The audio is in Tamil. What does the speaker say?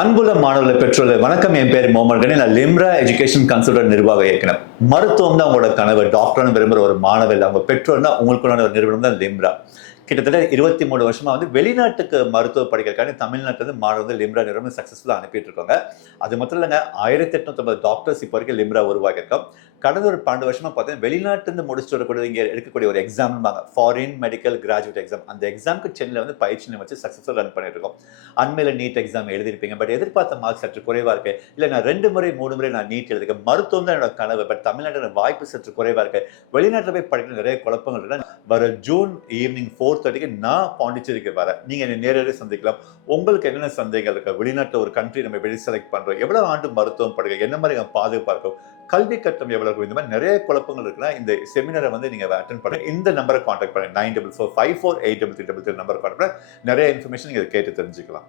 அன்புள்ள மாணவர்களை பெற்றோர்கள் வணக்கம். என் பேர் மோமல்கனி. நான் லிம்ரா எஜுகேஷன் கன்சல்டன்ட் நிர்வாக இயக்குனர். மருத்துவம் தான் உங்களோட கனவு. டாக்டர்னு விரும்புகிற ஒரு மாணவர் அவங்க பெற்றோர்னா உங்களுக்குள்ள ஒரு நிறுவனம் தான் லிம்ரா. கிட்டத்தட்ட 23 வருஷமா வெளிநாட்டுக்கு மருத்துவ படிக்கிறதுக்காக தமிழ்நாட்டிலிருந்து மாணவர்கள் லிம்ரா நிறுவனம் சக்சஸ்ஃபுல்லாக அனுப்பிட்டு இருக்காங்க. அது மட்டும் இல்லைங்க, 1850 டாக்டர்ஸ் இப்போ வரைக்கும் லிம்ரா உருவாக்கியிருக்கோம். கடந்த ஒரு 12 வருஷமா பார்த்தீங்கன்னா வெளிநாட்டிலிருந்து முடிச்சுட்டு வரக்கூடிய இங்கே எடுக்கக்கூடிய ஒரு exam foreign medical graduate exam. அந்த எக்ஸாமுக்கு சென்னையில் பயிற்சி வச்சு சக்சஸ்ஃபுல் ரன் பண்ணிட்டு இருக்கோம். அண்மையில் நீட் எக்ஸாம் எழுதிருப்பீங்க, பட் எதிர்பார்த்த மார்க் சற்று குறைவா இருக்கு. இல்லை நான் 2 முறை 3 முறை நான் நீட் எழுதிருக்கேன், மருத்துவம் தான் என்னோட கனவு, பட் தமிழ்நாட்டில் வாய்ப்பு சற்று குறைவா இருக்கு, வெளிநாட்டில் போய் படிக்கிற நிறைய குழப்பங்கள் இருக்கு. வர ஜூன் ஈவினிங் 4:30 நான் பாண்டிச்சேரிக்கு வரேன். நீங்க என்னை நேரடியாக சந்திக்கலாம். உங்களுக்கு என்னென்ன சந்தேகங்கள் இருக்கு, வெளிநாட்டில் ஒரு கண்ட்ரி நம்ம எப்படி செலக்ட் பண்றோம், எவ்வளவு ஆண்டு மருத்துவம் படிக்க, என்ன மாதிரி பாதுகாப்பா இருக்கும், கல்வி கட்டணம் எவ்வளவு இருக்கும், இந்த மாதிரி நிறைய குழப்பங்கள் இருக்குன்னா இந்த செமினாரை நீங்க அட்டென்ட் பண்ணுங்க. இந்த நம்பரை கான்டாக்ட் பண்ணுங்க. 9445483333 நம்பர் கான்டாக்ட் பண்ண நிறைய இன்ஃபர்மேஷன் நீங்க கேட்டு தெரிஞ்சுக்கலாம்.